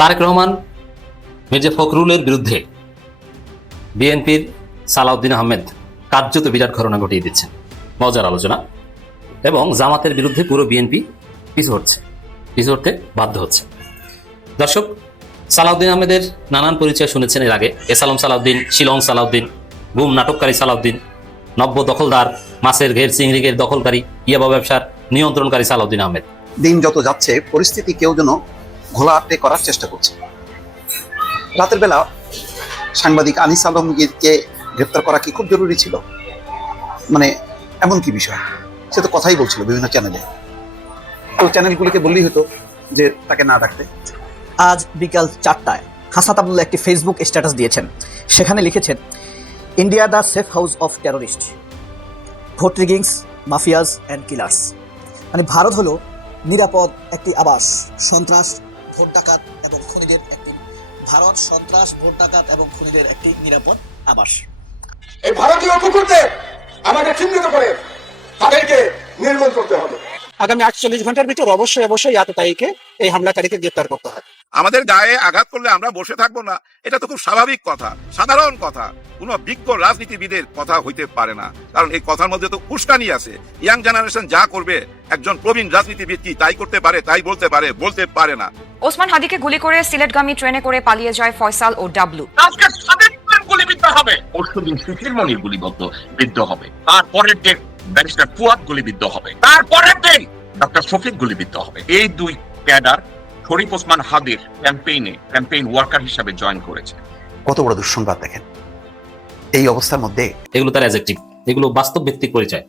তারেক রহমান, মির্জা ফখরুলের বিরুদ্ধে বিএনপির সালাউদ্দিন আহমেদ কার্যত বিরাট ঘটনা ঘটিয়ে দিচ্ছেন। মজার আলোচনা। এবং জামাতের বিরুদ্ধে পুরো বিএনপি পিছু হচ্ছে, পিছু হতে বাধ্য হচ্ছে। দর্শক, সালাউদ্দিন আহমেদের নানান পরিচয় শুনেছেন এর আগে। এসালাম সালাউদ্দিন, শিলং সালাউদ্দিন, গুম নাটককারী সালাউদ্দিন, নব্য দখলদার, মাছের ঘের, চিংড়ি ঘের দখলকারী, ইয়াবা ব্যবসার নিয়ন্ত্রণকারী সালাউদ্দিন আহমেদ। দিন যত যাচ্ছে, পরিস্থিতি কেউ যেন ঘোলাটে করার চেষ্টা করছে। রাতের বেলা সাংবাদিক আনিস আলমগীরকে গ্রেপ্তার করা কি খুব জরুরি ছিল? মানে এমন কি বিষয়? সে তো কথাই বলছিল বিভিন্ন চ্যানেলে। তো চ্যানেলগুলিকে বললেই হতো যে তাকে না ডাকতে। আজ বিকাল চারটায় হাসাত আবদুল্লাহ একটি ফেসবুক স্ট্যাটাস দিয়েছেন। সেখানে লিখেছেন India the safe house of terrorist vote riggings mafias and killers মানে ভারত হলো নিরাপদ একটি আবাস, সন্ত্রাস ভোট ডাকাত এবং খুনিদের একটি ভারত সন্ত্রাস ভোট ডাকাত এবং খুনিদের একটি নিরাপদ আবাস। এই ভারতীয় কুকুরদের আমাদের চিহ্নিত করে তাদেরকে নির্মূল করতে হবে। আগামী আটচল্লিশ ঘণ্টার ভিতর অবশ্যই অবশ্যই আততায়ীকে এই হামলাকারীকে গ্রেপ্তার করতে হবে। আমাদের গায়ে আঘাত করলে আমরা বসে থাকব না এটা তো খুব স্বাভাবিক কথা সাধারণ কথা। কোনো বিজ্ঞ রাজনীতিবিদের কথা হইতে পারে না কারণ এই কথার মধ্যে তো উস্কানি আছে। ইয়াং জেনারেশন যা করবে একজন প্রবীণ রাজনীতিবিদ কি তাই করতে পারে তাই বলতে পারে বলতে পারে না। ওসমান হাদিকে গুলি করে সিলেটগামী ট্রেনে করে পালিয়ে যায় ফয়সাল ও ডাবলু। গুলিবিদ্ধ হবে। পরশু সুশীল মনির গুলিবদ্ধ বিদ্ধ হবে। তারপরের দিন ব্যারিস্টার ফুয়াদ গুলিবিদ্ধ হবে। তারপরের দিন ডক্টর শফিক গুলিবিদ্ধ হবে। এই দুই ক্যাডার শরীফ ওসমান হাদির ক্যাম্পেইনে ক্যাম্পেইন ওয়ার্কার হিসাবে জয়েন করেছে। কত বড় দুঃসংবাদ দেখেন। এই অবস্থার মধ্যে এগুলো তার অ্যাজেক্টিভ এগুলো বাস্তব ভিত্তিক পরিচয়।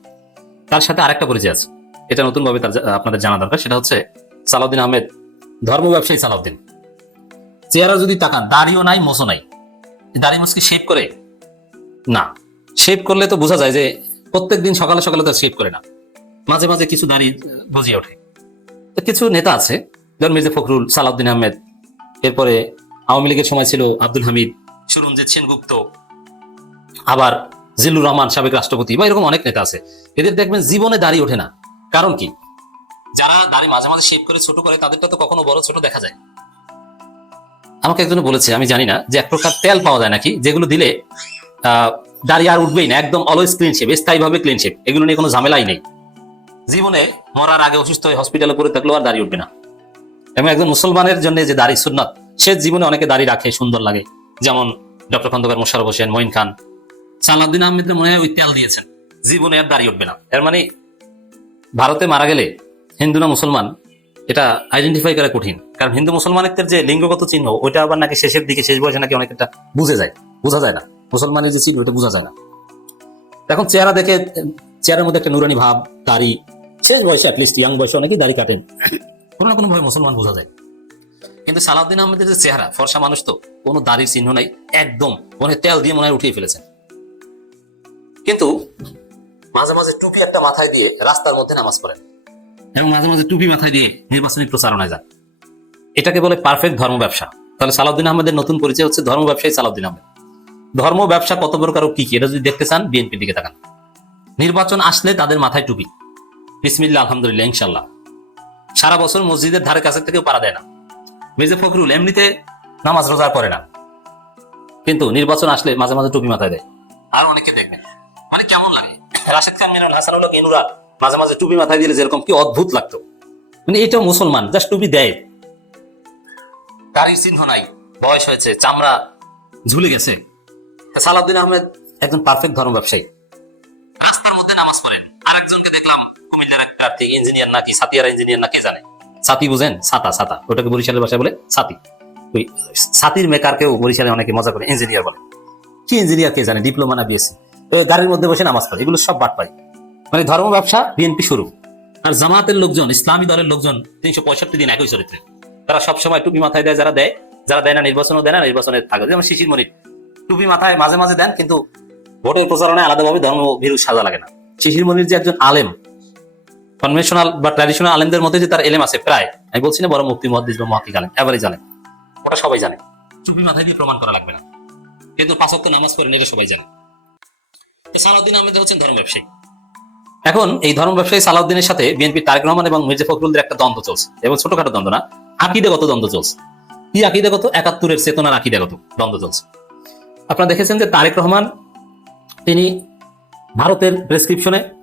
তার সাথে আরেকটা পরিচয় আছে। এটা নতুনভাবে তার আপনাদের জানা দরকার। সেটা হচ্ছে সালাউদ্দিন আহমেদ ধর্ম ব্যবসায়ী সালাউদ্দিন। চেহারা যদি তাকান দাড়িও নাই মোসো নাই। দাড়ি মোসকে শেভ করে? না। শেভ করলে তো বোঝা যায় যে প্রত্যেক দিন সকালে সকালে তো শেভ করে না। মাঝে মাঝে কিছু দাড়ি গজিয়ে ওঠে। তো কিছু নেতা আছে যেমন মির্জা ফখরুল সালাউদ্দিন আহমেদ। এরপরে আওয়ামী লীগের সময় ছিল আব্দুল হামিদ সুরঞ্জিত সেনগুপ্ত আবার জিল্লুর রহমান সাবেক রাষ্ট্রপতি বা এরকম অনেক নেতা আছে। এদের দেখবেন জীবনে দাঁড়িয়ে ওঠে না। কারণ কি? যারা দাঁড়িয়ে মাঝে মাঝে শেপ করে ছোট করে তাদেরটা তো কখনো বড় ছোট দেখা যায়। আমাকে একজনে বলেছে আমি জানি না যে এক প্রকার তেল পাওয়া যায় নাকি যেগুলো দিলে আহ, দাড়ি আর উঠবেই না একদম অলওয়েজ ক্লিন শেপ স্থায়ী ভাবে ক্লিন শেপ এগুলো নিয়ে কোনো ঝামেলাই নেই। জীবনে মরার আগে অসুস্থ হয়ে হসপিটালে পড়ে থাকলেও আর দাঁড়িয়ে উঠবে না। এবং একজন মুসলমানের জন্য যে দাড়ি সুন্নাত, সে জীবনে অনেকে দাড়ি রাখে, সুন্দর লাগে। যেমন ডক্টর খন্দকার মোশারফ হোসেন, মঈন খান। সালাউদ্দিন আহমেদ মনে হয় ওই তেল দিয়েছেন। জীবনে আর দাঁড়িয়ে উঠবে না। এর মানে ভারতে মারা গেলে হিন্দু না মুসলমান, এটা আইডেন্টিফাই করা কঠিন। কারণ হিন্দু মুসলমানের যে লিঙ্গগত চিহ্ন, ওইটা আবার নাকি শেষের দিকে, শেষ বয়সে নাকি অনেকটা বুঝে যায়। বোঝা যায় না। মুসলমানের যে চিহ্ন ওটা বোঝা যায় না। এখন চেহারা দেখে, চেহারার মধ্যে একটা নুরানি ভাব, দাড়ি, শেষ বয়সে অ্যাটলিস্ট ইয়াং বয়সে অনেকেই দাড়ি কাটেন। কোনো না কোনো ভাবে মুসলমান বোঝা যায়। কিন্তু সালাউদ্দিন আহমেদের যে চেহারা, ফর্সা মানুষ তো, কোনো দাড়ির চিহ্ন নাই, একদম মনে তেল দিয়ে মনে হয় উঠিয়ে ফেলেছেন। কিন্তু মাঝে মাঝে টুপি একটা মাথায় দিয়ে রাস্তার মধ্যে নামাজ পড়েন। এবং মাঝে মাঝে টুপি মাথায় দিয়ে নির্বাচনী প্রচারণায় যান। এটাকে বলে পারফেক্ট ধর্ম ব্যবসা। তাহলে সালাউদ্দিন আহমেদের নতুন পরিচয় হচ্ছে ধর্ম ব্যবসায়ী সালাউদ্দিন আহমেদ। ধর্ম ব্যবসা কত প্রকার ও কি কি, এটা যদি দেখতে চান, বিএনপির দিকে তাকান। নির্বাচন আসলে তাদের মাথায় টুপি। বিসমিল্লা আলহামদুলিল্লাহ ইনশাল্লাহ সারা বছর মসজিদের ধারে কাছে থেকেও পারা দেয় না। মির্জা ফখরুল এমনিতে নামাজ রোজা করে না। কিন্তু নির্বাচন আসলে মাঝে মাঝে টুপি মাথায় দেয়। আর অনেকে দেখবেন মানে কেমন লাগে? রাশেদ খান, মিনাল হাসানুল হক ইনুরা মাঝে মাঝে টুপি মাথায় দিলে যেরকম কি অদ্ভুত লাগতো। মানে এটা মুসলমান, জাস্ট টুপি দেয়। গাড়ির চিহ্ন নাই, বয়স হয়েছে, চামড়া ঝুলে গেছে। সালাউদ্দিন আহমেদ একজন পারফেক্ট ধর্ম ব্যবসায়ী রাস্তার মধ্যে নামাজ পড়েন। আরেকজনকে দেখলাম কুমিল্লার ইঞ্জিনিয়ার নাকি ইঞ্জিনিয়ার না কে জানে? সাথী বুঝেন? ছাতা ছাতা ওটাকে বরিশালের ভাষায় বলে ছাতি ওই ছাতির মেকারকেও বরিশালে অনেকে মজা করে ইঞ্জিনিয়ার বলে। কি ইঞ্জিনিয়ার কে জানে? ডিপ্লোমা না বিএসসি গাড়ির মধ্যে বসে নামাজ পড়ে। এগুলো সব বাট পাই মানে ধর্ম ব্যবসা বিএনপি শুরু। আর জামাতের লোকজন, ইসলামী দলের লোকজন তিনশো পঁয়ষট্টি দিন একই চরিত্রে। তারা সবসময় টুপি মাথায় দেয় যারা দেয় যারা দেয় না নির্বাচনও দেয় না, নির্বাচনের আগে। যেমন শিশির মনির, টুপি মাথায় মাঝে মাঝে দেন, কিন্তু ভোটের প্রচারণায় আলাদাভাবে ধর্ম ভীরু সাজা লাগে না। শিশির মনির যে একজন আলেম কনভেনশনাল বা ট্র্যাডিশনাল আলেমদের মধ্যে যে তার এলেম আছে, প্রায়, আমি বলছি না বড় মুক্তি মহাদিস বা মহাকিক আলেম এভারেজ আলেম ওটা সবাই জানে। টুপি মাথায় দিয়ে প্রমাণ করা লাগবে না। কিন্তু পাঁচক নামাজ পড়েন, এটা সবাই জানে। সালাউদ্দিন আহমেদ হচ্ছেন ধর্ম ব্যবসায়ী। এখন এই ধর্ম ব্যবসায়ী সালাউদ্দিনের সাথে বিএনপি তারেক রহমান এবং মির্জা ফখরুলদের একটা দ্বন্দ্ব চলছে। এবং ছোটখাটো দ্বন্দ্ব না, আকিদেগত দ্বন্দ্ব চলছে। কি আকিদাগত? একাত্তরের চেতনার আকিদাগত দ্বন্দ্ব চলছে। আপনারা দেখেছেন যে তারেক রহমান, তিনি ভারতের প্রেসক্রিপশনে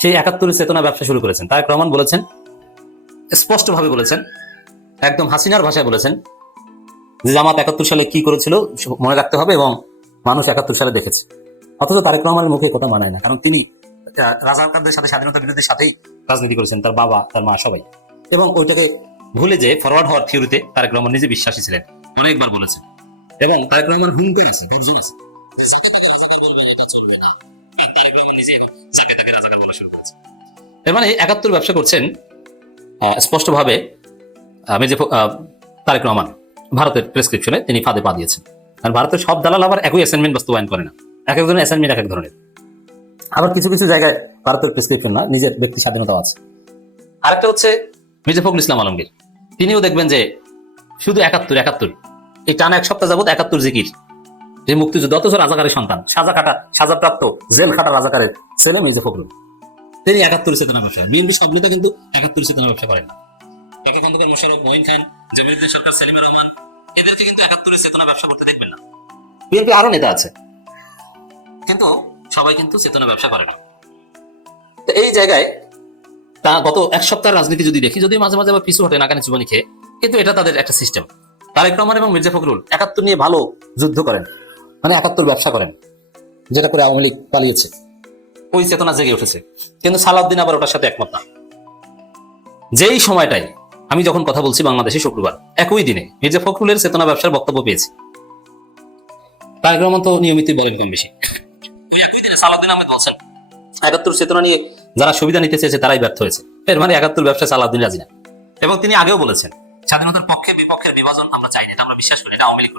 সেই একাত্তরের চেতনা ব্যবসা শুরু করেছেন। তারেক রহমান বলেছেন, স্পষ্টভাবে বলেছেন, একদম হাসিনার ভাষায় বলেছেন যে জামাত একাত্তর সালে কি করেছিল মনে রাখতে হবে এবং মানুষ একাত্তর সালে দেখেছে। অথচ তারেক রহমানের মুখে কথা মানায় না, কারণ তিনি রাজাকারদের সাথে, স্বাধীনতা বিরোধীর সাথেই রাজনীতি করেছেন, তার বাবা, তার মা, সবাই। এবং ওইটাকে ভুলে যে ফরওয়ার্ড হওয়ার থিওরিতে তারেক রহমান নিজে বিশ্বাসী ছিলেন, অনেকবার বলেছেন। এবং তারেক রহমান হুঙ্কার আছে গর্জন আছে চলবে না আর নিজে তাকে রাজাকার বলা শুরু করেছে এর মানে একাত্তর ব্যবসা করছেন স্পষ্টভাবে তারেক রহমান ভারতের প্রেসক্রিপশনে তিনি ফাঁদে পা দিয়েছেন। আর ভারতের সব দালাল আবার একই অ্যাসাইনমেন্ট বাস্তবায়ন করে না। এক অ্যাসাইনমেন্ট এক এক ধরনের। আবার কিছু কিছু জায়গায় ভারতের প্রেসক্রিপশন না, নিজের ব্যক্তি স্বাধীনতা আছে। আরেকটা হচ্ছে মির্জা ফখরুল ইসলাম আলমগীর। তিনিও দেখবেন যে শুধু একাত্তর একাত্তর। এই টানা এক সপ্তাহ যাবত একাত্তর জিকির যে মুক্তিযুদ্ধ অথচ রাজাকারের সন্তান, সাজা কাটা, সাজাপ্রাপ্ত, জেল খাটা রাজাকারের ছেলে মির্জা ফখরুল। তিনি একাত্তর চেতনা ব্যবসা বিএনপি সব নেতা কিন্তু একাত্তর চেতনা ব্যবসা করেন। না মোশারফ মহিন খান সরকার রহমান এদেরকে কিন্তু চেতনা ব্যবসা করতে দেখবেন না। বিএনপি আরও নেতা আছে। কিন্তু সবাই কিন্তু চেতনা ব্যবসা করে না। এই জায়গায় তা গত এক সপ্তাহের রাজনীতি যদি দেখি, যদি মাঝে মাঝে আবার পিছু হটে নাকানি চুবানি খেয়ে, কিন্তু এটা তাদের একটা সিস্টেম তারেক রহমান এবং মির্জা ফখরুল একাত্তর নিয়ে ভালো যুদ্ধ করেন। মানে একাত্তর ব্যবসা করেন, যেটা করে আওয়ামী লীগ পালিয়েছে। ওই চেতনা জেগে উঠেছে। কিন্তু সালাউদ্দিন আবার ওটার সাথে একমত না। যেই সময়টাই আমি যখন কথা বলছি বাংলাদেশে শুক্রবার, একই দিনে মির্জা ফখরুলের চেতনা ব্যবসার বক্তব্য পেয়েছি। তারেক রহমান তো নিয়মিতই বলেন কম বেশি। একই দিনে সালাউদ্দিন আহমেদ বলছেন, একাত্তর চেতনা নিয়ে যারা সুবিধা নিতে চেয়েছে তারাই ব্যর্থ হয়েছে। এর মানে একাত্তর ব্যবসা সালাউদ্দিন রাজি না। এবং তিনি আগেও বলেছেন, স্বাধীনতার পক্ষে বিপক্ষের বিভাজন আমরা চাই না এটা আমরা বিশ্বাস করি, এটা আওয়ামী লীগ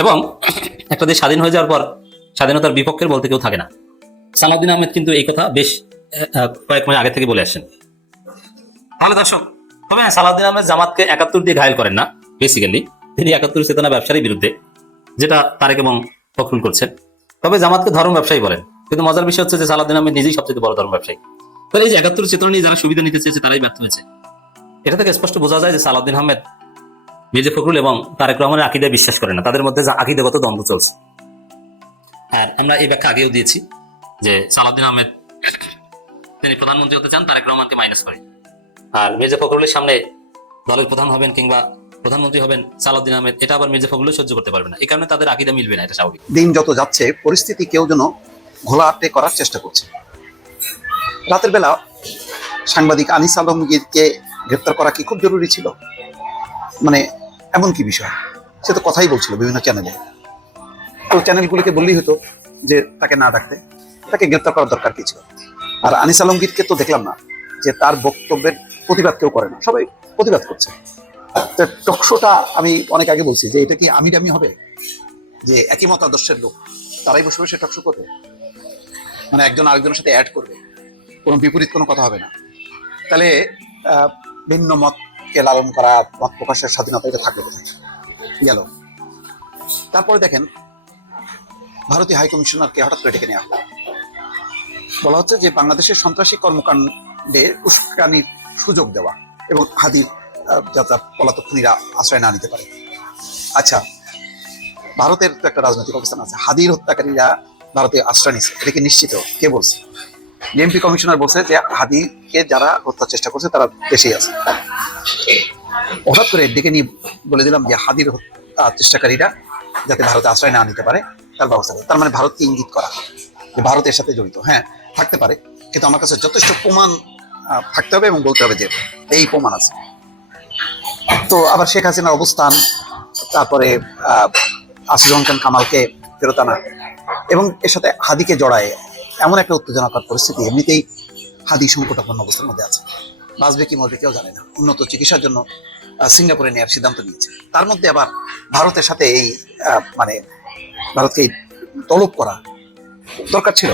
এবং একটা দেশ স্বাধীন হয়ে যাওয়ার পর স্বাধীনতার বিপক্ষের বলতে কেউ থাকে না। সালাউদ্দিন আহমেদ কিন্তু এই কথা বেশ কয়েক মাস আগে থেকে বলে আসছেন। তাহলে দর্শক তবে হ্যাঁ, সালাউদ্দিন আহমেদ জামাতকে একাত্তর দিয়ে ঘায়ল করেন না বেসিক্যালি তিনি একাত্তর চেতনা ব্যবসারই বিরুদ্ধে যেটা তারেক এবং ফখরুল করছেন। তবে জামাতকে ধর্ম ব্যবসায়ী বলেন। কিন্তু মজার বিষয় হচ্ছে যে সালাউদ্দিন আহমেদ নিজেই সবচেয়ে বড় ধর্ম ব্যবসায়ী। তাহলে এই যে একাত্তর চেতনা নিয়ে যারা সুবিধা নিতে চেয়েছে তারাই ব্যর্থ হয়েছে। এটা থেকে স্পষ্ট বোঝা যায় যে সালাউদ্দিন আহমেদ মির্জা ফখরুল এবং তারেক রহমানের আকিদায় বিশ্বাস করে না। তাদের মধ্যে যা আকিদাগত দ্বন্দ্ব চলছে। আর আমরা এই ব্যাখ্যা আগেও দিয়েছি যে সালাউদ্দিন আহমেদ তিনি প্রধানমন্ত্রী হতে চান তারেক রহমানকে মাইনাস করে। আর মির্জা ফখরুলের সামনে দলের প্রধান হবেন কিংবা প্রধানমন্ত্রী হবেন সালাউদ্দিন আহমেদ এটা আবার মির্জা ফখরুল সহ্য করতে পারবে না। এই কারণে তাদের আকিদা মিলবে না এটা স্বাভাবিক। দিন যত যাচ্ছে পরিস্থিতি কেউ যেন ঘোলা ঘোলাটে করার চেষ্টা করছে। রাতের বেলা সাংবাদিক আনিস আলমগীরকে গ্রেপ্তার করা কি খুব জরুরি ছিল? মানে এমন কি বিষয়? সে তো কথাই বলছিল বিভিন্ন চ্যানেলে তো চ্যানেলগুলিকে বললেই হতো যে তাকে না ডাকতে, তাকে গ্রেপ্তার করার দরকার কি ছিল? আর আনিস আলমগীরকে তো দেখলাম না, যে তার বক্তব্যের প্রতিবাদ কেউ করে না, সবাই প্রতিবাদ করছে। তো টকশোটা আমি অনেক আগে বলছি যে এটা কি আমি দামি হবে? যে একই মত আদর্শের লোক, তারাই বসে বসে টকশো করবে? মানে একজন আরেকজনের সাথে অ্যাড করবে? কোনো বিপরীত কোনো কথা হবে না। তাহলে ভিন্ন মতকে লালন করা মত প্রকাশের স্বাধীনতা এটা কোথায়? গেল। তারপরে দেখেন, ভারতীয় হাই কমিশনারকে হঠাৎ করে ডেকে নেওয়া হলো। বলা হচ্ছে যে বাংলাদেশের সন্ত্রাসী কর্মকাণ্ডে উস্কানির সুযোগ দেওয়া এবং হাদির যাতে পলাতক খুনিরা আশ্রয় না নিতে পারে। আচ্ছা ভারতের তো একটা রাজনৈতিক অবস্থান আছে। হাদির হত্যাকারীরা ভারতে আশ্রয় নিচ্ছে এটা কি নিশ্চিত? কে বলছে? ডিএমপি কমিশনার বলছে যে হাদিকে যারা হত্যার চেষ্টা করছে, তারা দেশেই আছে। হঠাৎ করে ডেকে নিয়ে বলে দিলাম যে হাদির চেষ্টাকারীরা যাতে ভারতে আশ্রয় না নিতে পারে, তার ব্যবস্থা তার মানে ভারতকে ইঙ্গিত করা যে ভারতের সাথে জড়িত। হ্যাঁ থাকতে পারে, কিন্তু আমার কাছে যথেষ্ট প্রমাণ থাকতে হবে এবং বলতে হবে যে এই প্রমাণ আছে। তো আবার শেখ হাসিনার অবস্থান, তারপরে আসিফ খান কামালকে ফেরত আনা এবং এর সাথে হাদিকে জড়ায় এমন একটা উত্তেজনাকর পরিস্থিতি এমনিতেই হাদি সংকটাপন্ন অবস্থার মধ্যে আছে। বাঁচবে কি মরবে কেউ জানে না। উন্নত চিকিৎসার জন্য সিঙ্গাপুরে নেওয়ার সিদ্ধান্ত নিয়েছে। তার মধ্যে আবার ভারতের সাথে এই মানে ভারতকে তলব করা দরকার ছিল।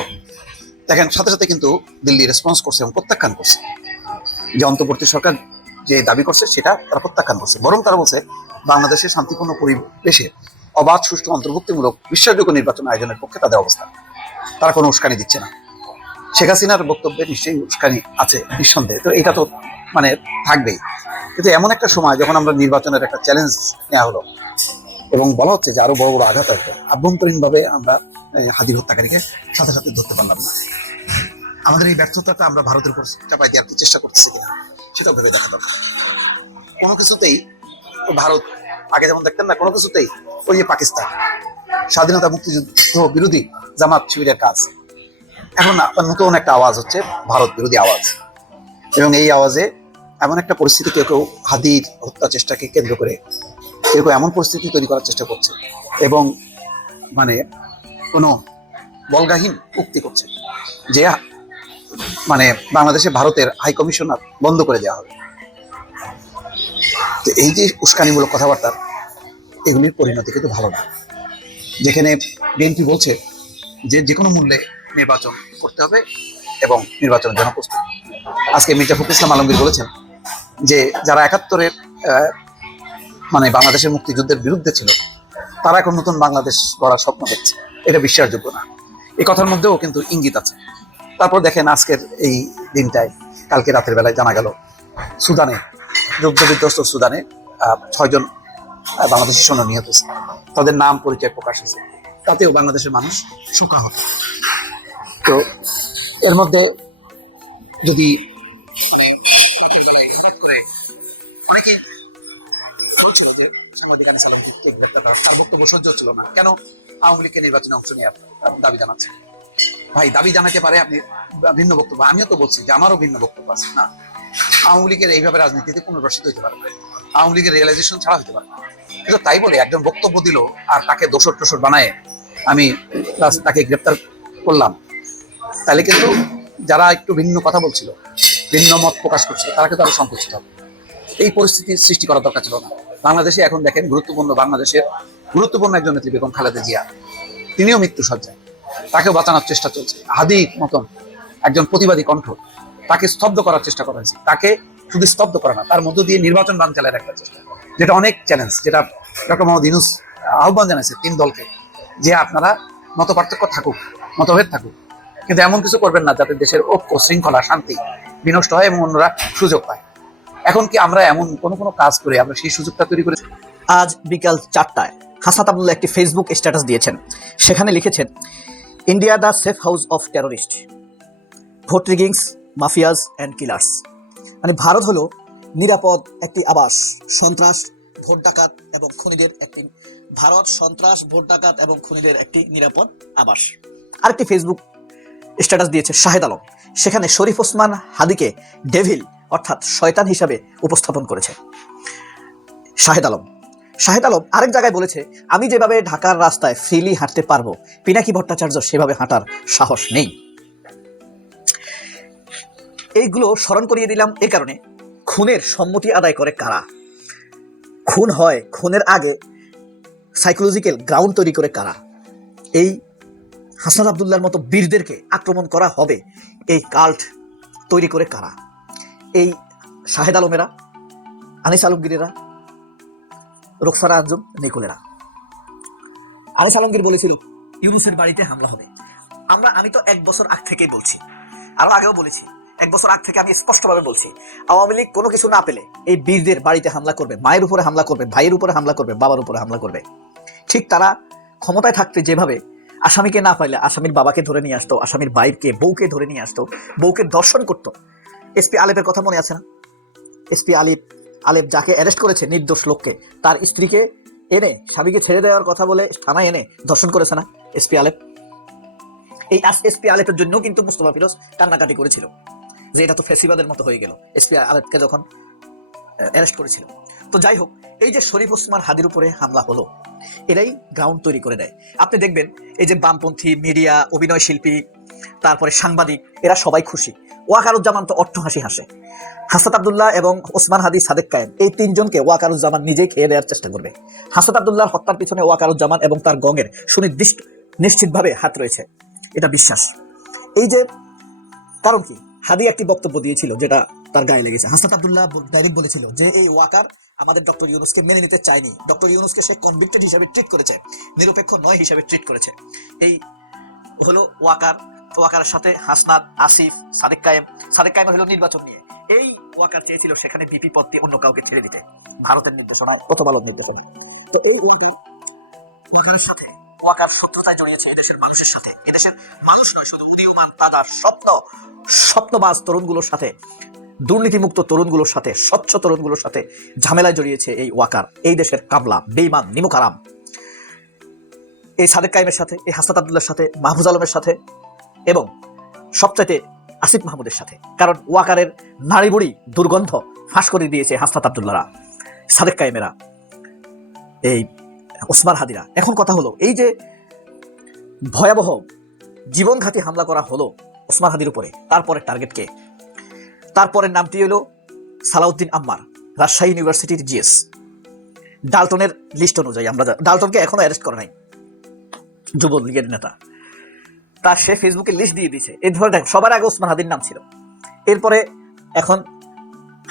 দেখেন, সাথে সাথে কিন্তু দিল্লি রেসপন্স করছে এবং প্রত্যাখ্যান করছে। যে অন্তর্বর্তী সরকার যে দাবি করছে, সেটা তারা প্রত্যাখ্যান করছে। বরং তারা বলছে, বাংলাদেশের শান্তিপূর্ণ পরিবেশে অবাধ, সুষ্ঠু, অন্তর্ভুক্তিমূলক, বিশ্বাসযোগ্য নির্বাচন আয়োজনের পক্ষে তাদের অবস্থান। তারা কোনো উস্কানি দিচ্ছে না। শেখ হাসিনার বক্তব্যে নিশ্চয়ই উস্কানি আছে, নিঃসন্দেহে। তো এটা তো মানে থাকবেই। কিন্তু এমন একটা সময় যখন আমরা নির্বাচনের একটা চ্যালেঞ্জ নেওয়া হলো এবং বলা হচ্ছে যে আরও বড় বড় আঘাত আসবে, আভ্যন্তরীণভাবে আমরা হাদির হত্যাকারীকে সাথে সাথে ধরতে পারলাম না। আমাদের এই ব্যর্থতাটা আমরা ভারতের উপর চাপাই দেওয়ার কি চেষ্টা করতেছি কিনা সেটা ভেবে দেখা দরকার। কোনো কিছুতেই ভারত, আগে যেমন দেখতেন না, কোনো কিছুতেই ওই যে পাকিস্তান, স্বাধীনতা মুক্তিযুদ্ধ বিরোধী জামাত শিবিরের কাজ এখন নতুন একটা আওয়াজ হচ্ছে, ভারত বিরোধী আওয়াজ। এবং এই আওয়াজে এমন একটা পরিস্থিতি কেউ কেউ হাদির হত্যা চেষ্টাকে কেন্দ্র করে, কেউ কেউ এমন পরিস্থিতি তৈরি করার চেষ্টা করছে এবং মানে কোনো বলগাহীন উক্তি করছে যে মানে বাংলাদেশে ভারতের হাই কমিশনার বন্ধ করে দেওয়া হবে। তো এই যে উস্কানিমূলক কথাবার্তা, এগুলির পরিণতি কিন্তু ভালো না। যেখানে বিএনপি বলছে যে যে কোনো মূল্যে নির্বাচন করতে হবে এবং নির্বাচনের জন্য প্রস্তুত। আজকে মির্জা ফখরুল ইসলাম আলমগীর বলেছেন যে যারা একাত্তরের মানে বাংলাদেশের মুক্তিযুদ্ধের বিরুদ্ধে ছিল, তারা এখন নতুন বাংলাদেশ গড়ার স্বপ্ন দেখছে। এটা বিশ্বাসযোগ্য না। এই কথার মধ্যেও কিন্তু ইঙ্গিত আছে। তারপর দেখেন আজকের এই দিনটায়, কালকে রাতের বেলায় জানা গেল, সুদানে যুদ্ধ বিধ্বস্ত সুদানে ছয়জন বাংলাদেশের সৈন্য নিহত হয়েছে। তাদের নাম পরিচয় প্রকাশ হয়েছে। তাতেও বাংলাদেশের মানুষ শোকাহত। তো এর মধ্যে যদি অনেকে বলছিল যে সাংবাদিক আনিস আলমকে গ্রেপ্তার করা তার বক্তব্য সহ্য হচ্ছিল না। কেন আওয়ামী লীগকে নির্বাচনে অংশ নেওয়ার দাবি জানাচ্ছে ভাই, দাবি জানাতে পারে আপনি ভিন্ন বক্তব্য। আমিও তো বলছি যে আমারও ভিন্ন বক্তব্য আছে, না? আওয়ামী লীগের এইভাবে রাজনীতিতে পুনর্বাসিত হতে পারে। আওয়ামী লীগের রিয়েলাইজেশন ছাড়া হতে পারে কিন্তু তাই বলে একজন বক্তব্য দিল আর তাকে দোষর টোসর বানায় আমি তাকে গ্রেপ্তার করলাম। তাহলে কিন্তু যারা একটু ভিন্ন কথা বলছিল, ভিন্ন মত প্রকাশ করছিল, তারা কিন্তু আরও সংকুচিত হবে। এই পরিস্থিতির সৃষ্টি করা দরকার ছিল না। বাংলাদেশে এখন দেখেন গুরুত্বপূর্ণ বাংলাদেশের গুরুত্বপূর্ণ একজন নেত্রী বেগম খালেদা জিয়া। তিনিও মৃত্যু সজ্জায় তাকেও বাঁচানোর চেষ্টা চলছে। হাদির মতন একজন প্রতিবাদী কণ্ঠ তাকে স্তব্ধ করার চেষ্টা করা হয়েছে। তাকে শুধু স্তব্ধ করা না, তার মধ্য দিয়ে নির্বাচন বান চালার রাখার চেষ্টা। যেটা অনেক চ্যালেঞ্জ যেটা ডক্টর মোহাম্মদ ইনুস আহ্বান জানাইছে তিন দলকে, যে আপনারা মত পার্থক্য থাকুক, মতভেদ থাকুক কিন্তু এমন কিছু করবেন না যাতে দেশের ঐক্য, শৃঙ্খলা, শান্তি বিনষ্ট হয় এবং অন্যরা সুযোগ পায়। এখন কি আমরা এমন কোনো কোনো কাজ করে আমরা সেই সুযোগটা তৈরি করে আজ বিকাল চারটায় হাসাত আবদুল্লাহ একটি ফেসবুক স্ট্যাটাস দিয়েছেন। সেখানে লিখেছেন India the safe house of terrorist vote riggings mafias and killers মানে ভারত হলো নিরাপদ একটি আবাস, সন্ত্রাস, ভোট ডাকাত এবং খুনিদের একটি, ভারত সন্ত্রাস, ভোট ডাকাত এবং খুনিদের একটি নিরাপদ আবাস। আরেকটি ফেসবুক স্ট্যাটাস দিয়েছে শাহেদ আলম। সেখানে শরীফ ওসমান হাদিকে ডেভিল অর্থাৎ শয়তান হিসাবে উপস্থাপন করেছে। শাহেদ আলম। শাহেদ আলম আরেক জায়গায় বলেছে, আমি যেভাবে ঢাকার রাস্তায় ফ্রিলি হাঁটতে পারব, পিনাকি ভট্টাচার্য সেভাবে হাঁটার সাহস নেই। এইগুলো স্মরণ করিয়ে দিলাম এই কারণে। খুনের সম্মতি আদায় করে কারা? খুন হয়, খুনের আগে সাইকোলজিক্যাল গ্রাউন্ড তৈরি করে কারা? এই হাসান আবদুল্লার মতো বীরদেরকে আক্রমণ করা হবে এই কাল্ট তৈরি করে কারা? এই শাহেদ আলমেরা, আনিস আলমগীরেরা রোকসারা আঞ্জুম, নিকুলেরা। আনিস আলমগীর বলেছিল, ইউনুসের বাড়িতে হামলা হবে। আমরা, আমি তো এক বছর আগ থেকেই বলছি, আরও আগেও বলেছি, এক বছর আগ থেকে আমি স্পষ্টভাবে বলছি, আওয়ামী লীগ কোনো কিছু না পেলে এই বীরদের বাড়িতে হামলা করবে, মায়ের উপরে হামলা করবে, ভাইয়ের উপরে হামলা করবে, বাবার উপরে হামলা করবে। ঠিক তারা ক্ষমতায় থাকতে যেভাবে আসামিকে না পাইলে আসামির বাবাকে ধরে নিয়ে আসতো, আসামির বাইরকে বউকে ধরে নিয়ে আসতো, বউকে দর্শন করতো। এসপি আলেপের কথা মনে আছে না? এসপি আলিপ, আলেপ যাকে অ্যারেস্ট করেছে নির্দোষ লোককে, তার স্ত্রীকে এনে, স্বামীকে ছেড়ে দেওয়ার কথা বলে থানায় এনে ধর্ষণ করেছে না এসপি আলেপ? এই এসপি আলেপের জন্য কিন্তু মুস্তফা ফিরোজ কান্নাকাটি করেছিল। যে এটা তো ফেসিবাদের মতো হয়ে গেল। এসপি আলেপকে যখন অ্যারেস্ট করেছিল। তো যাই হোক, এই যে শরীফ ওসমান হাদির উপরে হামলা হলো, এরাই গ্রাউন্ড তৈরি করে দেয়। আপনি দেখবেন, এই যে বামপন্থী মিডিয়া অভিনয় শিল্পী, তারপরে সাংবাদিক, এরা সবাই খুশি। ওয়াকারুজ্জামান তো অট্ট হাসি। হাসে হাসাত আবদুল্লাহ এবং ওসমান হাদি সাদেক কায়েম। এই তিনজনকে ওয়াকারুজ্জামান নিজেই খেয়ে দেওয়ার চেষ্টা করবে। হাসাত আবদুল্লাহর হত্যার পিছনে ওয়াকারুজ্জামান এবং তার গঙ্গের সুনির্দিষ্ট, নিশ্চিতভাবে হাত রয়েছে। এটা বিশ্বাস। এই যে, কারণ কি? হাদি একটি বক্তব্য দিয়েছিল যেটা তার গায়ে লেগেছে। হাসাত আবদুল্লাহ ডাইরেক্ট বলেছিল যে, এই ওয়াকার আমাদের ডক্টর ইউনুসকে মেনে নিতে চায়নি। ডক্টর ইউনুসকে সে কনভিক্টেড হিসাবে ট্রিট করেছে। নিরপেক্ষ নয় হিসাবে ট্রিট করেছে। এই হলো ওয়াকার। ওয়াকারের সাথে হাসনাত, আসিফ, সাদেক কায়েম। সাদেক কায়েম হলো নির্বাচন নিয়ে। এই ওয়াকার চেয়েছিল সেখানে বিপি পদ দিয়ে অন্য কাউকে ছেড়ে দিতে। ভারতের নির্দেশনা প্রথম আলোর নির্দেশনা তো এই ওয়াকার ওয়াকারের সাথে, ওয়াকার শত্রুতায় জড়িয়েছে এদেশের মানুষের সাথে। এদেশের মানুষ নয়, শুধু উদীয়মান তাজার স্বপ্ন, স্বপ্নবাজ তরুণগুলোর সাথে। দুর্নীতিমুক্ত তরুণগুলোর সাথে, স্বচ্ছ তরুণগুলোর সাথে ঝামেলায় জড়িয়েছে এই ওয়াকার, এই দেশের কাবলা বেইমান নিমুখারাম এই সাদেক কাইমের সাথে, এই হাসনাত আবদুল্লার সাথে, মাহফুজ আলমের সাথে এবং সবচাইতে আসিফ মাহমুদের সাথে। কারণ ওয়াকারের নারী বুড়ি দুর্গন্ধ ফাঁস করে দিয়েছে হাসনাত আবদুল্লারা সাদেক কাইমেরা এই ওসমান হাদিরা। এখন কথা হলো, এই যে ভয়াবহ জীবনঘাতী হামলা করা হলো ওসমান হাদির উপরে, তারপরের টার্গেট কে? তারপরের নামটি হলো সালাউদ্দিন আম্মার, রাজশাহী ইউনিভার্সিটির জিএস। ডালটনের লিস্ট অনুযায়ী আমরা ডালটনকে এখনও অ্যারেস্ট করে নাই। যুবলীগের নেতা। তা সে ফেসবুকে লিস্ট দিয়ে দিয়েছে। এই ধরে দেখো সবার আগে ওসমান হাদির নাম ছিল। এরপরে এখন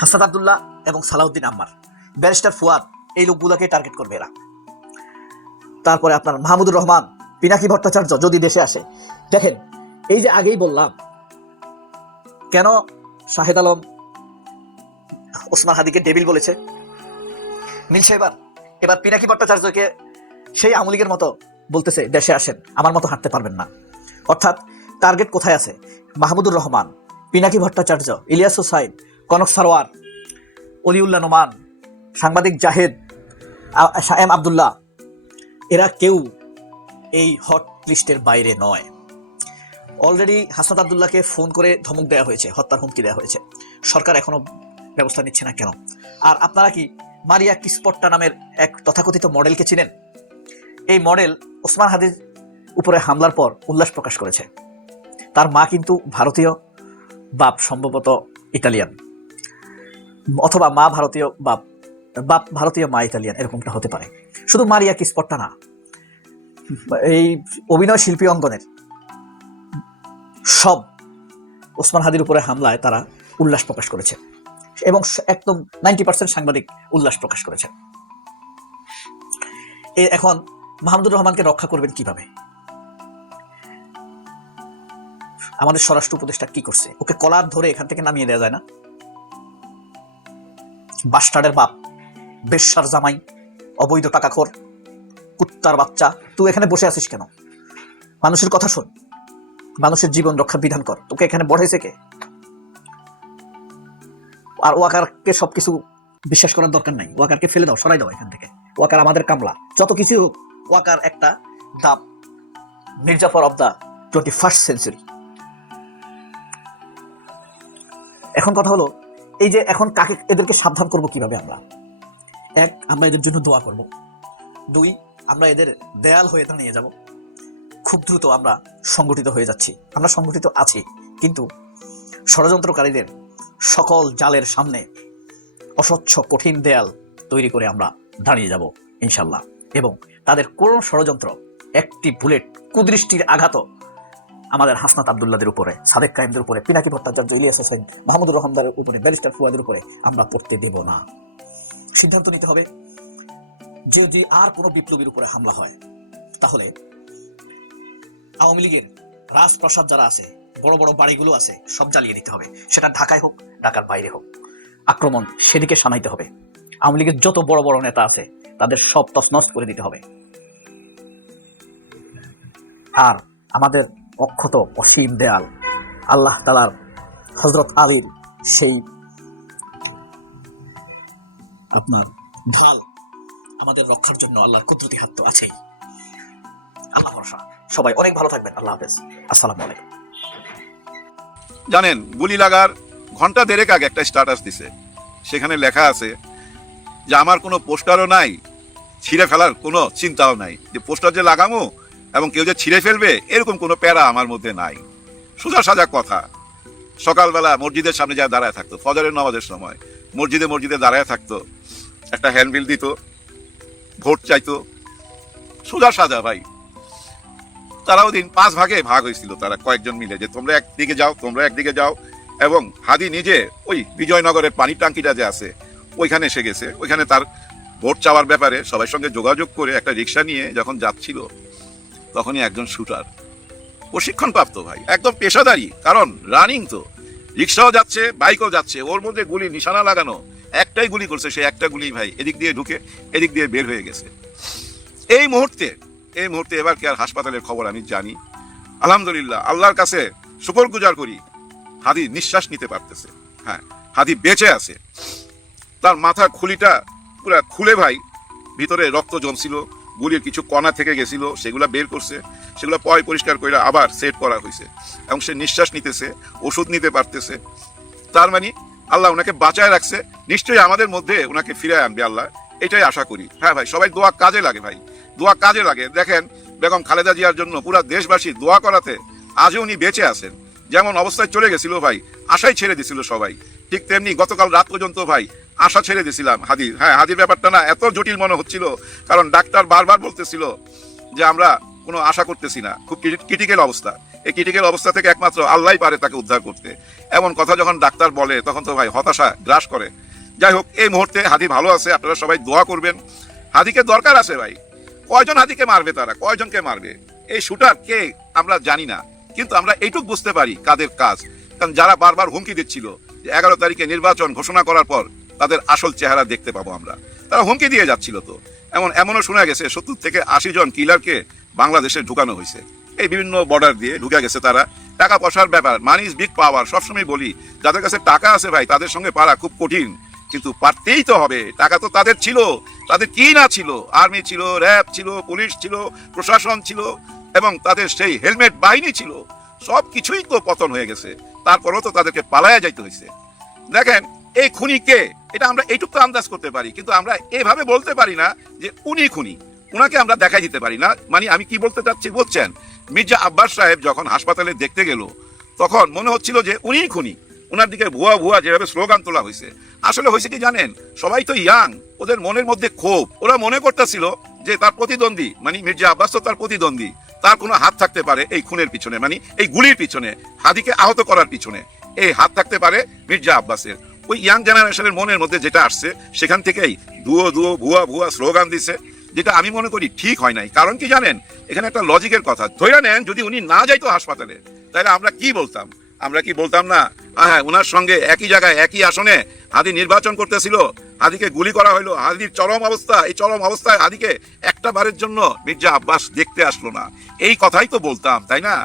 হাসাদ আবদুল্লাহ এবং সালাউদ্দিন আম্মার। ব্যারিস্টার ফুয়াদ, এই লোকগুলোকে টার্গেট করবে এরা। তারপরে আপনার মাহমুদুর রহমান, পিনাকি ভট্টাচার্য যদি দেশে আসে। দেখেন, এই যে আগেই বললাম, কেন শাহেদ আলম। ওসমান হাদিকে ডেবিল বলেছে। মিলছে এবার এবার পিনাকি ভট্টাচার্যকে সেই আমলিগের মতো বলতেছে, দেশে আসেন, আমার মতো হাঁটতে পারবেন না। অর্থাৎ টার্গেট কোথায় আছে? মাহমুদুর রহমান, পিনাকি ভট্টাচার্য, ইলিয়াস হুসাইন, কনক সারোয়ার অলিউল্লা নোমান, সাংবাদিক জাহেদ শায়েম আবদুল্লাহ। এরা কেউ এই হট লিস্টের বাইরে নয়। অলরেডি হাসাদ আবদুল্লাহকে ফোন করে ধমক দেওয়া হয়েছে, হত্যার হুমকি দেওয়া হয়েছে। সরকার এখনও ব্যবস্থা নিচ্ছে না কেন? আর আপনারা কি মারিয়া কিসপট্টা নামের এক তথাকথিত মডেলকে চিনেন? এই মডেল ওসমান হাদির উপরে হামলার পর উল্লাস প্রকাশ করেছে। তার মা কিন্তু ভারতীয়, বাপ সম্ভবত ইতালিয়ান। অথবা মা ভারতীয়, বাপ বাপ ভারতীয়, মা ইতালিয়ান, এরকমটা হতে পারে। শুধু মারিয়া কিসপট্টা না, এই অভিনয় শিল্পী অঙ্গনের সব ওসমান হাদির উপরে হামলায় তারা উল্লাস প্রকাশ করেছে এবং একদম নাইনটি পার্সেন্ট সাংবাদিক উল্লাস প্রকাশ করেছে। এখন মাহমুদুর রহমানকে রক্ষা করবেন কীভাবে? আমাদের স্বরাষ্ট্র উপদেষ্টা কি করছে? ওকে কলার ধরে এখান থেকে নামিয়ে দেওয়া যায় না? বাস্টার্ডের বাপ, বেশ্যার জামাই, অবৈধ টাকাখোর, কুত্তার বাচ্চা, তুই এখানে বসে আছিস কেন? মানুষের কথা শোন। মানুষের জীবন রক্ষার বিধান কর। তোকে এখানে বড়াইছে কে? আর ওয়াকারকে সবকিছু বিশ্বাস করার দরকার নাই। ওয়াকারকে ফেলে দাও, সরাই দাও এখান থেকে। ওয়াকার আমাদের কামলা। যত কিছু হোক, ওয়াকার একটা দাম Mir Jafar of the twenty first century এখন কথা হলো, এই যে এখন কাকে, এদেরকে সাবধান করব কীভাবে আমরা? এক, আমরা এদের জন্য দোয়া করব। দুই, আমরা এদের দেয়াল হয়ে দাঁড়িয়ে যাব। খুব দ্রুত আমরা সংগঠিত হয়ে যাচ্ছি। আমরা সংগঠিত আছি, কিন্তু ষড়যন্ত্রকারীদের সকল জালের সামনে অস্বচ্ছ, কঠিন দেয়াল তৈরি করে আমরা দাঁড়িয়ে যাব ইনশাল্লাহ এবং তাদের কোন ষড়যন্ত্র একটি বুলেট কুদৃষ্টির আঘাত আমাদের হাসনাত আবদুল্লাদের উপরে, সাদেক কাইমদের উপরে, পিনাকি ভট্টাচার্য, ইলিয়াস হোসেন, মাহমুদুর রহমদারের উপরে, ব্যারিস্টার ফুয়াদের উপরে আমরা পড়তে দেব না। সিদ্ধান্ত নিতে হবে যে যদি আর কোনো বিপ্লবীর উপরে হামলা হয়, তাহলে আওয়ামী লীগের রাজপ্রাসাদ যারা আছে, বড় বড় বাড়িগুলো আছে, সব জ্বালিয়ে দিতে হবে। সেটা ঢাকায় হোক, ঢাকার বাইরে হোক। আক্রমণ সেদিকে সানাইতে হবে। আওয়ামী লীগের যত বড় বড় নেতা আছে, তাদের সব তছনছ করে দিতে হবে। আর আমাদের অক্ষত অসীম দেয়াল, আল্লাহ তালার হজরত আলীর সেই আপনার ঢাল, আমাদের রক্ষার জন্য আল্লাহর কুদরতি হাত তো আছেই। আল্লাহ ভরসা। সবাই অনেক ভালো থাকবেন। আল্লাহ হাফেজ। আসসালামু আলাইকুম। জানেন, গুলি লাগার ঘণ্টা দেড়েক আগে একটা স্ট্যাটাস দিছে। সেখানে লেখা আছে যে, আমার কোনো পোস্টারও নাই, ছিঁড়ে ফেলার কোনো চিন্তাও নাই। যে পোস্টার যে লাগামো এবং কেউ যে ছিঁড়ে ফেলবে, এরকম কোনো প্যারা আমার মধ্যে নাই। সোজা সাজা কথা। সকালবেলা মসজিদের সামনে যা দাঁড়ায় থাকতো, ফজরের নামাজের সময়, মসজিদে মসজিদে দাঁড়ায় থাকতো, একটা হ্যান্ডবিল দিত, ভোট চাইতো। সোজা সাজা ভাই তারা ওদিন পাঁচ ভাগে ভাগ হয়েছিল তারা কয়েকজন মিলে, যে তোমরা একদিকে যাও, তোমরা একদিকে যাও। এবং হাদি নিজে ওই বিজয়নগরের পানির টাঙ্কিটা যে আছে, ওইখানে এসে গেছে। ওইখানে তার ভোট চাওয়ার ব্যাপারে সবার সঙ্গে যোগাযোগ করে একটা রিক্সা নিয়ে যখন যাচ্ছিল, তখনই একজন শুটার। প্রশিক্ষণ প্রাপ্ত ভাই, একদম পেশাদারি, কারণ রানিং তো। রিক্সাও যাচ্ছে, বাইকও যাচ্ছে, ওর মধ্যে গুলি, নিশানা লাগানো, একটাই গুলি করছে, সে একটা গুলি ভাই, এদিক দিয়ে ঢুকে, এদিক দিয়ে বের হয়ে গেছে। এই মুহূর্তে এই মুহূর্তে এবার কি আর হাসপাতালের খবর আমি জানি? আলহামদুলিল্লাহ, আল্লাহর কাছে শুকর গুজার করি। হাদি নিঃশ্বাস নিতে পারতেছে। হ্যাঁ হাদি বেঁচে আছে। তার মাথার খুলিটা পুরো খুলে ভাই, ভিতরে রক্ত জমছিল, গুলির কিছু কণা থেকে গেছিল, সেগুলো বের করছে, সেগুলো পয় পরিষ্কার করে আবার সেট করা হয়েছে এবং সে নিঃশ্বাস নিতেছে, ওষুধ নিতে পারতেছে। তার মানে আল্লাহ ওনাকে বাঁচায় রাখছে, নিশ্চয়ই আমাদের মধ্যে ওনাকে ফিরে আনবে আল্লাহ, এটাই আশা করি। হ্যাঁ ভাই, সবাই দোয়া কাজে লাগে ভাই। দোয়া কাজে লাগে। দেখেন, বেগম খালেদা জিয়ার জন্য পুরা দেশবাসী দোয়া করাতে আজও উনি বেঁচে আছেন। যেমন অবস্থায় চলে গেছিল ভাই, আশাই ছেড়ে দিছিল সবাই। ঠিক তেমনি গতকাল রাত পর্যন্ত ভাই, আশা ছেড়ে দিছিলাম হাদির। হ্যাঁ হাদির ব্যাপারটা না এত জটিল মনে হচ্ছিল, কারণ ডাক্তার বারবার বলতেছিল যে আমরা কোনো আশা করতেছি না। খুব ক্রিটিক্যাল অবস্থা। এই ক্রিটিক্যাল অবস্থা থেকে একমাত্র আল্লাহই পারে তাকে উদ্ধার করতে। এমন কথা যখন ডাক্তার বলে, তখন তো ভাই হতাশা গ্রাস করে। যাই হোক, এই মুহূর্তে হাদি ভালো আছে, আপনারা সবাই দোয়া করবেন। হাদিকে দরকার আছে ভাই। কয়জন হাতিকে মারবে তারা? কয়জনকে মারবে? এই শুটার কে আমরা জানি না, কিন্তু আমরা এইটুক বুঝতে পারি কাদের কাজ। কারণ যারা বারবার হুমকি দিচ্ছিল যে এগারো তারিখে নির্বাচন ঘোষণা করার পর তাদের আসল চেহারা দেখতে পাবো আমরা। তারা হুমকি দিয়ে যাচ্ছিল তো। এমন, এমনও শোনা গেছে সত্তর থেকে আশি জন কিলারকে বাংলাদেশে ঢুকানো হয়েছে। এই বিভিন্ন বর্ডার দিয়ে ঢুকে গেছে তারা। টাকা পয়সার ব্যাপার মানি বিগ পাওয়ার সবসময় বলি, যাদের কাছে টাকা আছে ভাই, তাদের সঙ্গে পারা খুব কঠিন। কিন্তু পারতেই তো হবে। টাকা তো তাদের ছিল, তাদের কি না ছিল? আর্মি ছিল, র্যাব ছিল, পুলিশ ছিল, প্রশাসন ছিল, এবং তাদের সেই হেলমেট বাহিনী ছিল। সব কিছুই তো পতন হয়ে গেছে। তারপরেও তো তাদেরকে পালায়া যাইতে হয়েছে দেখেন, এই খুনি কে? এটা আমরা এইটুকু আন্দাজ করতে পারি, কিন্তু আমরা এভাবে বলতে পারি না যে উনি খুনি। উনাকে আমরা দেখাই দিতে পারি না। মানে আমি কি বলতে চাচ্ছি বলছেন মির্জা আব্বাস সাহেব যখন হাসপাতালে দেখতে গেল, তখন মনে হচ্ছিল যে উনিই খুনি। ওনার দিকে ভুয়া ভুয়া যেভাবে স্লোগান তোলা হয়েছে। আসলে হয়েছে কি জানেন? সবাই তো ইয়াং, ওদের মনের মধ্যে ক্ষোভ। ওরা মনে করতেছিল যে তার প্রতিদ্বন্দ্বী মানে মির্জা আব্বাস তো তার প্রতিদ্বন্দ্বী। তার কোনো হাত থাকতে পারে এই খুনের পিছনে মানে এই গুলির পিছনে, হাদিকে আহত করার পিছনে। এই হাত থাকতে পারে মির্জা আব্বাসের। ওই ইয়াং জেনারেশনের মনের মধ্যে যেটা আসছে, সেখান থেকেই দুয়ো দুয়ো ভুয়া ভুয়া স্লোগান দিছে, যেটা আমি মনে করি ঠিক হয় নাই। কারণ কি জানেন? এখানে একটা লজিকের কথা। ধরে নেন, যদি উনি না যাইতো হাসপাতালে, তাহলে আমরা কি বলতাম? আমরা কি বলতাম না? হ্যাঁ ওনার সঙ্গে একই জায়গায়, একই আসনে হাদি নির্বাচন করতেছিল। হাদিকে গুলি করা হলো হাদির চরম অবস্থা, এই চরম অবস্থায় হাদিকে একটা বারের জন্য মির্জা আব্বাস দেখতে আসলো না। এই কথাই তো বলতাম, তাই না?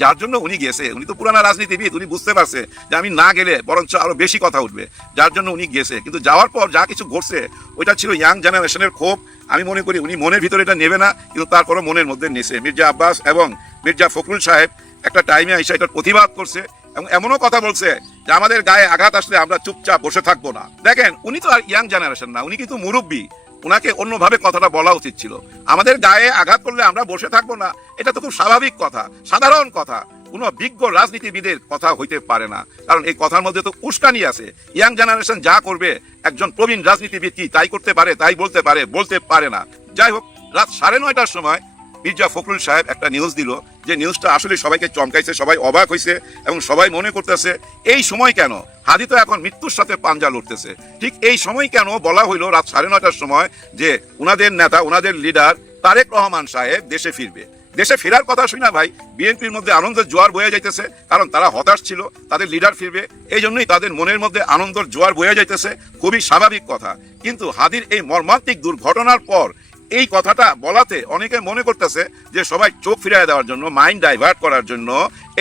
যার জন্য উনি গেছে। উনি তো পুরানা রাজনীতিবিদ, উনি বুঝতে পারছে যে আমি না গেলে বরঞ্চ আরও বেশি কথা উঠবে। যার জন্য উনি গেছে। কিন্তু যাওয়ার পর যা কিছু ঘটছে, ওইটা ছিল ইয়াং জেনারেশনের ক্ষোভ। আমি মনে করি উনি মনের ভিতরে এটা নেবে না, কিন্তু তারপরও মনের মধ্যে নেছে মির্জা আব্বাস এবং মির্জা ফখরুল সাহেব একটা টাইমে এসে এটার প্রতিবাদ করছে। এমনও কথা বলছে যে আমাদের গায়ে আঘাত আসলে আমরা চুপচাপ বসে থাকব না। দেখেন, উনি তো আর ইয়াং জেনারেশন না, উনি কিন্তু মুরব্বী। ওনাকে অন্যভাবে কথাটা বলা উচিত ছিল। আমাদের গায়ে আঘাত করলে আমরা বসে থাকব না, এটা তো খুব স্বাভাবিক কথা, সাধারণ কথা। কোনো বিজ্ঞ রাজনীতিবিদের কথা হইতে পারে না, কারণ এই কথার মধ্যে তো উস্কানি আছে। ইয়াং জেনারেশন যা করবে, একজন প্রবীণ রাজনীতিবিদ কি তাই করতে পারে, তাই বলতে পারে বলতে পারে না। যাই হোক, রাত সাড়ে নয়টার সময় মির্জা ফখরুল সাহেব একটা নিউজ দিল যে নিউজটা আসলে সবাইকে চমকাইছে, সবাই অবাক হয়েছে এবং সবাই মনে করতেছে, এই সময় কেন? হাদি তো এখন মৃত্যুর সাথে পাঞ্জা লড়তেছে। ঠিক এই সময় কেন বলা হইল রাত সাড়ে নটার সময় যে উনাদের নেতা, উনাদের লিডার তারেক রহমান সাহেব দেশে ফিরবে। দেশে ফেরার কথা শুনি না ভাই, বিএনপির মধ্যে আনন্দের জোয়ার বয়ে যাইতেছে, কারণ তারা হতাশ ছিল, তাদের লিডার ফিরবে, এই জন্যই তাদের মনের মধ্যে আনন্দের জোয়ার বয়ে যাইতেছে, খুবই স্বাভাবিক কথা। কিন্তু হাদির এই মর্মান্তিক দুর্ঘটনার পর এই কথাটা বলাতে অনেকে মনে করতেছে যে সবাই চোখ ফিরিয়ে দেওয়ার জন্য মাইন্ড ডাইভার্ট করার জন্য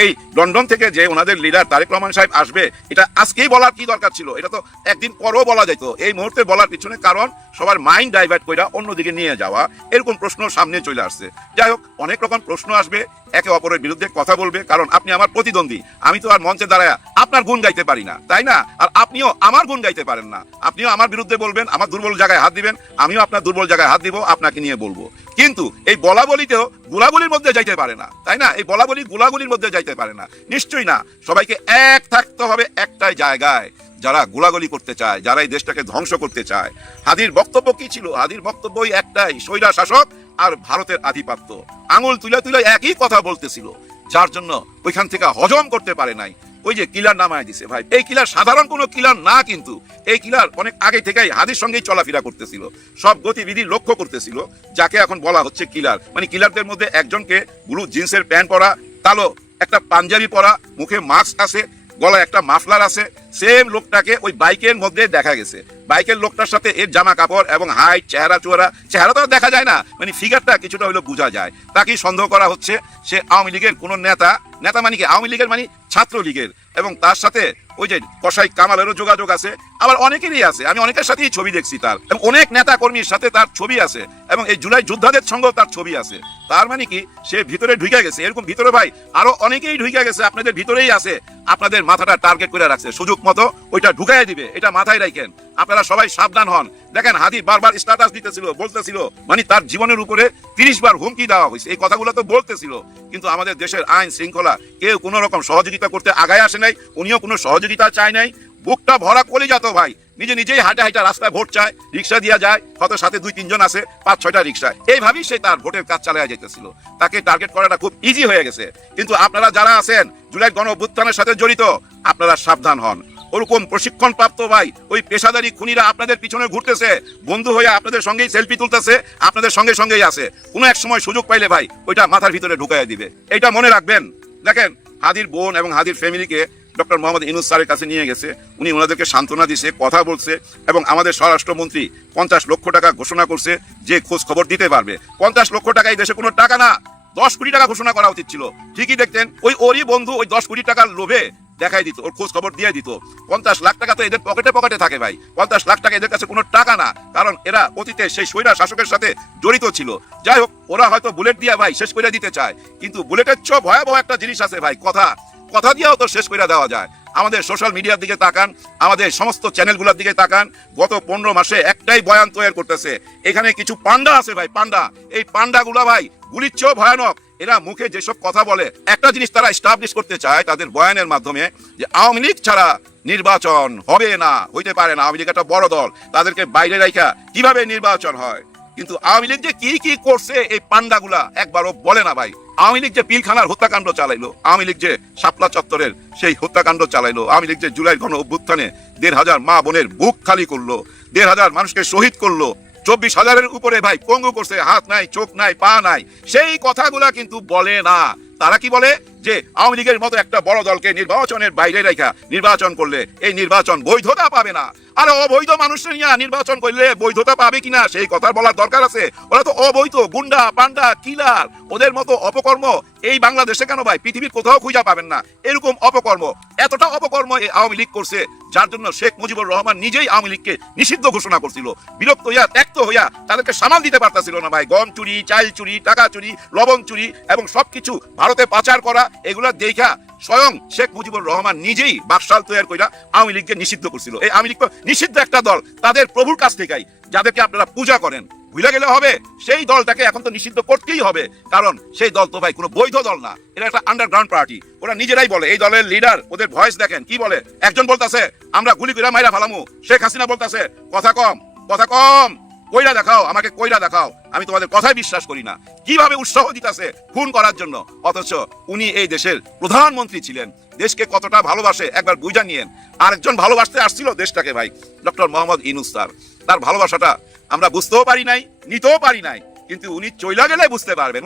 এই লন্ডন থেকে যে ওনাদের লিডার তারেক রহমান সাহেব আসবে, এটা আজকেই বলার কি দরকার ছিল? এটা তো একদিন পরও বলা যেত। এই মুহূর্তে বলার পিছনে কারণ সবার মাইন্ড ডাইভার্ট করে অন্যদিকে নিয়ে যাওয়া, এরকম প্রশ্ন সামনে চলে আসছে। যাই হোক, অনেক রকম প্রশ্ন আসবে, একে অপরের বিরুদ্ধে কথা বলবে, কারণ আপনি আমার প্রতিদ্বন্দ্বী। আমি তো আর মঞ্চে দাঁড়ায় আপনার গুণ গাইতে পারি না, তাই না? আর আপনিও আমার গুণ গাইতে পারেন না। আপনিও আমার বিরুদ্ধে বলবেন, আমার দুর্বল জায়গায় হাত দিবেন, আমিও আপনার দুর্বল জায়গায় হাত দিব, আপনাকে নিয়ে বলব। কিন্তু এই বলা বলিতেও গুলাগুলির মধ্যে যাইতে পারে না, তাই না? এই বলা বলি গুলাগুলির মধ্যে যাইতে পারে না। নিশ্চয়ই না, সবাইকে এক থাকতে হবে একটাই জায়গায়, যারা গোলাগুলি করতে চায়, যারা এই দেশটাকে ধ্বংস করতে চায়। হাদির বক্তব্য কি ছিল? হাদির বক্তব্যই একটাই, স্বৈরা শাসক আর ভারতের আধিপত্য। আঙুল তুলে তুলে একই কথা বলতেছিল, যার জন্য ওইখান থেকে হজম করতে পারে নাই। ওই যে কিলার নামায় দিছে, ভাই। এই কিলার সাধারণ কোনো কিলার না কিন্তু, এই কিলার অনেক আগে থেকেই হাদির সঙ্গেই চলাফেরা করতেছিল। সব গতিবিধি লক্ষ্য করতেছিল, যাকে এখন বলা হচ্ছে কিলার। মানে কিলারদের মধ্যে একজনকে ব্লু জিন্সের প্যান্ট পরা, কালো একটা পাঞ্জাবি পরা, মুখে মাস্ক আছে, গলায় একটা মাফলার আছে, সেম লোকটাকে ওই বাইকের মধ্যে দেখা গেছে। বাইকের লোকটার সাথে এর জামা কাপড় এবং হাইট, চেহারা চোরা চেহারা তো দেখা যায় না মানে ফিগারটা কিছুটা হইল বোঝা যায়। তাকেই সন্দেহ করা হচ্ছে, সে আওয়ামী লীগের কোনো নেতা নেতা মানে কি? আওয়ামী লীগের মানে ছাত্র লীগের এবং তার সাথে ওই যে কসাই কামালেরও যোগাযোগ আছে, আবার অনেকেরই আছে। আমি অনেকের সাথেই ছবি দেখছি তার। এবং অনেক নেতা কর্মীর সাথে তার ছবি আছে এবং এই জুলাই যোদ্ধাদের সঙ্গেও তার ছবি আছে। তার মানে কি? সে ভিতরে ঢুকে গেছে। এরকম ভিতরে ভাই আরও অনেকেই ঢুকে গেছে। আপনাদের ভিতরেই আছে। আপনাদের মাথাটা টার্গেট করে রাখছে। সুযোগ মতো ওইটা ঢুকাই দিবে। এটা মাথায় রাখেন। আপনারা সবাই সাবধান হন। দেখেন হাদি বারবার স্ট্যাটাস দিতেছিল, বলতেছিল। মানে তার জীবনের উপরে তিরিশ বার হুমকি দেওয়া হয়েছে। এই কথাগুলো তো বলতেছিল। কিন্তু আমাদের দেশের আইন শৃঙ্খলা কেউ কোনো রকম সহযোগিতা করতে আগায় আসে নাই, উনিও কোনো সহযোগিতা চায় নাই। বুকটা ভরা কলি যেত ভাই, নিজে নিজেই হাঁটা হাঁটা রাস্তায় ভোট চায়, রিক্সা দিয়া যায় হয়তো সাথে দুই তিনজন আছে, পাঁচ ছয়টা রিক্সায়। এইভাবেই সে তার ভোটের কাজ চালিয়ে যেতেছিল তাকে টার্গেট করাটা খুব ইজি হয়ে গেছে। কিন্তু আপনারা যারা আছেন, জুলাই গণ অভ্যুত্থানের সাথে জড়িত, আপনারা সাবধান হন। ওরকম প্রশিক্ষণ প্রাপ্ত ভাই, ওই পেশাদারি খুনিরা আপনাদের পিছনে ঘুরতেছে, বন্ধু হয়ে আপনাদের সঙ্গেই সেলফি তুলতেছে, আপনাদের সঙ্গে সঙ্গেই আছে। কোনো এক সময় সুযোগ পাইলে ভাই, ওইটা মাথার ভিতরে ঢুকাইয়া দিবে। এটা মনে রাখবেন। দেখেন হাদির বোন এবং হাদির ফ্যামিলিকে ডক্টর মোহাম্মদ ইনুস স্যারের কাছে নিয়ে গেছে। উনি ওনাদেরকে সান্ত্বনা দিছে কথা বলছে এবং আমাদের স্বরাষ্ট্রমন্ত্রী পঞ্চাশ লক্ষ টাকা ঘোষণা করছে যে খোঁজ খবর দিতে পারবে। পঞ্চাশ লক্ষ টাকা এই দেশে কোনো টাকা না। দশ কোটি টাকা ঘোষণা করা উচিত ছিল। ঠিকই দেখতেন, ওই ওরই বন্ধু ওই দশ কোটি টাকার লোভে দেখাই দিত, ওর খোঁজ খবর দিয়ে দিত। পঞ্চাশ লাখ টাকা তো এদের পকেটে পকেটে থাকে ভাই। পঞ্চাশ লাখ টাকা এদের কাছে কোনো টাকা না, কারণ এরা অতীতে সেই সৈরা শাসকের সাথে জড়িত ছিল। যাই হোক, ওরা হয়তো বুলেট দিয়ে ভাই শেষ করে দিতে চায়, কিন্তু বুলেটের চ ভয়াবহ একটা জিনিস আছে ভাই, কথা। কথা দিয়েও তো শেষ করে দেওয়া যায়। আমাদের সোশ্যাল মিডিয়ার দিকে তাকান, আমাদের সমস্ত চ্যানেলগুলোর দিকে তাকান। গত পনেরো মাসে একটাই বয়ান তৈরি করতেছে। এখানে কিছু পান্ডা আছে ভাই, পান্ডা। এই পান্ডাগুলা ভাই গুলির চেয়েও ভয়ানক। এরা মুখে যেসব কথা বলে, একটা জিনিস তারা স্টাবলিশ করতে চায় তাদের বয়ানের মাধ্যমে, যে আওয়ামী লীগ ছাড়া নির্বাচন হবে না, হইতে পারে না। আওয়ামী লীগ একটা বড় দল, তাদেরকে বাইরে রাখা কীভাবে নির্বাচন হয়? কিন্তু আওয়ামী লীগ যে কি কি করছে এই পান্ডাগুলা একবারও বলে না ভাই। আওয়ামী লীগ যে পিলখানার হত্যাকাণ্ড চালাইলো, আওয়ামী লীগ যে শাপলা চত্বরের সেই হত্যাকাণ্ড চালাইলো, আওয়ামী লীগ যে জুলাই গণ অভ্যুত্থানে দেড় হাজার মা বোনের বুক খালি করল, দেড় হাজার মানুষকে শহীদ করল, চব্বিশ হাজারের উপরে ভাই পঙ্গু করছে, হাত নাই, চোখ নাই, পা নাই, সেই কথাগুলা কিন্তু বলে না। তারা কি বলে? যে আওয়ামী লীগের মতো একটা বড় দলকে নির্বাচনের বাইরে রেখা নির্বাচন করলে এই নির্বাচন বৈধতা পাবে না। আর অবৈধ মানুষের নিয়ে নির্বাচন করলে বৈধতা পাবে কিনা সেই কথা বলার দরকার আছে। ওরা তো অবৈধ, গুন্ডা পান্ডা কিলার, ওদের মতো অপকর্ম এই বাংলাদেশে কেন ভাই? পৃথিবীর কোথাও খুঁজা পাবেন না। এরকম অপকর্ম, এতটা অপকর্ম এই আওয়ামী লীগ করছে, যার জন্য শেখ মুজিবুর রহমান নিজেই আওয়ামী লীগকে নিষিদ্ধ ঘোষণা করছিল। বিরক্ত হইয়া, ত্যক্ত হইয়া তাদেরকে সামাল দিতে পারতাছিল না ভাই। গম চুরি, চাল চুরি, টাকা চুরি, লবণ চুরি এবং সবকিছু ভারতে পাচার করা এগুলা দেখা স্বয়ং শেখ মুজিবুর রহমান নিজেই বাকশাল তৈরি কইরা আওয়ামী লীগকে নিষিদ্ধ করছিল। এই আওয়ামী লীগ নিষিদ্ধ একটা দল, তাদের প্রভুর কাছ থেকেই, যাদেরকে আপনারা পূজা করেন। ভুলে গেলে হবে, সেই দলটাকে এখন তো নিষিদ্ধ করতেই হবে, কারণ সেই দল তো ভাই কোনো বৈধ দল না। এটা একটা আন্ডারগ্রাউন্ড পার্টি ওরা নিজেরাই বলে, এই দলের লিডার ওদের ভয়েস দেখেন, কি বলে? একজন বলতাছে, আমরা গুলি করে মাইরা ফালামু। শেখ হাসিনা বলতেছে, কথা কম কথা কম। কইরা দেখাও, আমাকে কইরা দেখাও। আমি তোমাদের কথাই বিশ্বাস করি না। কীভাবে উৎসাহ দিতেছে খুন করার জন্য? অথচ উনি এই দেশের প্রধানমন্ত্রী ছিলেন। দেশকে কতটা ভালোবাসে, একবার বুঝা নিয়েন। আরেকজন ভালোবাসতে আসছিল দেশটাকে ভাই, ডক্টর মোহাম্মদ ইনুস স্যার। তার ভালোবাসাটা আমরা বুঝতেও পারি নাই, নিতেও পারি নাই, কিন্তু উনি চইলা গেলে বুঝতে পারবেন।